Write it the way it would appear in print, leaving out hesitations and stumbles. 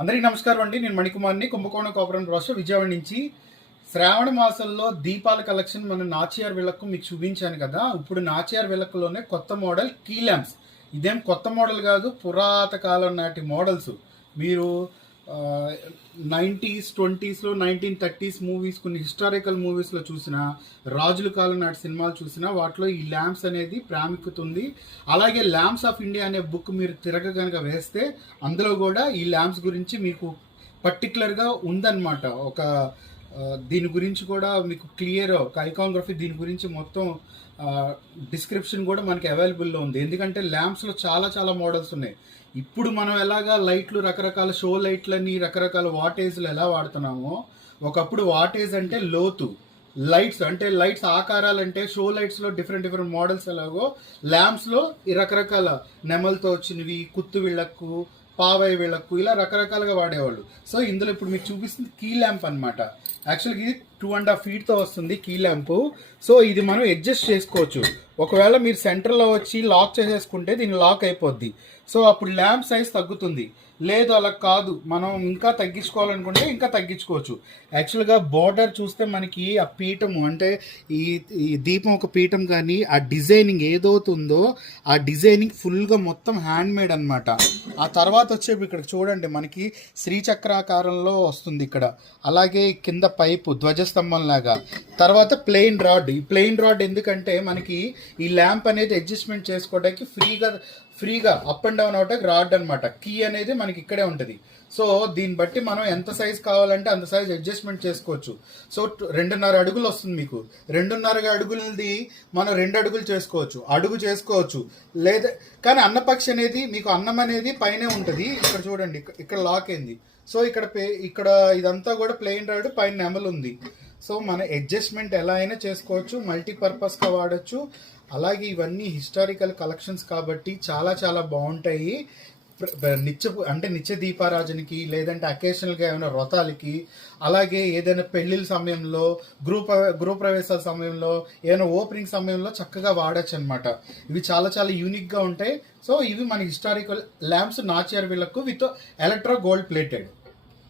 అందరికీ నమస్కారం అండి. నేను మణికుమార్ని, కుంభకోణం కోఆపరేటివ్ రాష్ట్ర విజయవాడ నుంచి. శ్రావణ మాసంలో దీపాల కలెక్షన్ మన నాచియార్ విளக்கு మీకు చూపించాను కదా. ఇప్పుడు నాచియార్ విளக்குలోనే కొత్త మోడల్ కీ ల్యాంప్స్. ఇదేం కొత్త మోడల్ కాదు, పురాత కాలం నాటి మోడల్స్. మీరు 90s 20sలో 1930s మూవీస్, కొన్ని హిస్టారికల్ మూవీస్లో చూసిన, రాజుల కాలం నాటి సినిమాలు చూసినా వాటిలో ఈ ల్యాంప్స్ అనేది ప్రాముఖ్యత ఉంది. అలాగే ల్యాంప్స్ ఆఫ్ ఇండియా అనే బుక్ మీరు కనుక వేస్తే అందులో కూడా ఈ ల్యాంప్స్ గురించి మీకు పర్టికులర్గా ఉందన్నమాట. ఒక దీని గురించి కూడా మీకు క్లియర్ ఒక ఐకానోగ్రఫీ, దీని గురించి మొత్తం డిస్క్రిప్షన్ కూడా మనకి అవైలబుల్లో ఉంది. ఎందుకంటే ల్యాంప్స్లో చాలా చాలా మోడల్స్ ఉన్నాయి. ఇప్పుడు మనం ఎలాగా లైట్లు, రకరకాల షో లైట్లని, రకరకాల వాటేజ్లు ఎలా వాడుతున్నామో, ఒకప్పుడు వాటేజ్ అంటే లోతు, లైట్స్ అంటే లైట్స్ ఆకారాలు, అంటే షో లైట్స్లో డిఫరెంట్ మోడల్స్ ఎలాగో ల్యాంప్స్లో ఈ రకరకాల నెమలతో వచ్చినవి, కుత్తు విளக்கு, పావై విளக்கு, ఇలా రకరకాలుగా వాడేవాళ్ళు. సో ఇందులో ఇప్పుడు మీకు చూపిస్తుంది కీ ల్యాంప్ అనమాట. యాక్చువల్గా ఇది 2.5 feetతో వస్తుంది కీ ల్యాంపు. సో ఇది మనం అడ్జస్ట్ చేసుకోవచ్చు. ఒకవేళ మీరు సెంటర్లో వచ్చి లాక్ చేసేసుకుంటే దీన్ని లాక్ అయిపోద్ది. సో అప్పుడు ల్యాంప్ సైజ్ తగ్గుతుంది. లేదు అలా కాదు, మనం ఇంకా తగ్గించుకోవాలనుకుంటే ఇంకా తగ్గించుకోవచ్చు. యాక్చువల్గా బోర్డర్ చూస్తే మనకి ఆ పీఠము, అంటే ఈ దీపం ఒక పీఠం, కానీ ఆ డిజైనింగ్ ఏదవుతుందో ఆ డిజైనింగ్ ఫుల్గా మొత్తం హ్యాండ్ మేడ్ అనమాట. ఆ తర్వాత వచ్చే ఇక్కడ చూడండి, మనకి శ్రీచక్రాకారంలో వస్తుంది ఇక్కడ. అలాగే కింద పైపు ధ్వజస్తంభం లాగా. తర్వాత ప్లెయిన్ రాడ్. ఈ ప్లెయిన్ రాడ్ ఎందుకంటే మనకి ఈ ల్యాంప్ అనేది అడ్జస్ట్మెంట్ చేసుకోవడానికి ఫ్రీగా అప్ అండ్ డౌన్ అవటానికి రాడ్ అనమాట. కీ అనేది మనకి ఇక్కడే ఉంటుంది. సో దీన్ని బట్టి మనం ఎంత సైజ్ కావాలంటే అంత సైజ్ అడ్జస్ట్మెంట్ చేసుకోవచ్చు. సో 2.5 అడుగులు వస్తుంది మీకు. 2.5 అడుగులది మనం 2 అడుగులు చేసుకోవచ్చు, అడుగు చేసుకోవచ్చు. లేదా కానీ అన్నపక్షి అనేది మీకు అన్నం అనేది పైనే ఉంటుంది. ఇక్కడ చూడండి, ఇక్కడ లాక్ అయింది. సో ఇక్కడ ఇదంతా కూడా ప్లెయిన్ రాడ్, పైన నెమలు ఉంది. సో మన అడ్జస్ట్మెంట్ ఎలా అయినా చేసుకోవచ్చు, మల్టీపర్పస్గా వాడచ్చు. అలాగే ఇవన్నీ హిస్టారికల్ కలెక్షన్స్ కాబట్టి చాలా చాలా బాగుంటాయి. నిత్య దీపారాజనకి, లేదంటే అకేషనల్గా ఏమైనా వ్రతాలకి, అలాగే ఏదైనా పెళ్లిళ్ళ సమయంలో, గృహప్రవేశాల సమయంలో, ఏదైనా ఓపెనింగ్ సమయంలో చక్కగా వాడచ్చు అనమాట. ఇవి చాలా చాలా యూనిక్గా ఉంటాయి. సో ఇవి మన హిస్టారికల్ ల్యాంప్స్ నాచియార్ విளக்கு విత్ ఎలక్ట్రో గోల్డ్ ప్లేటెడ్.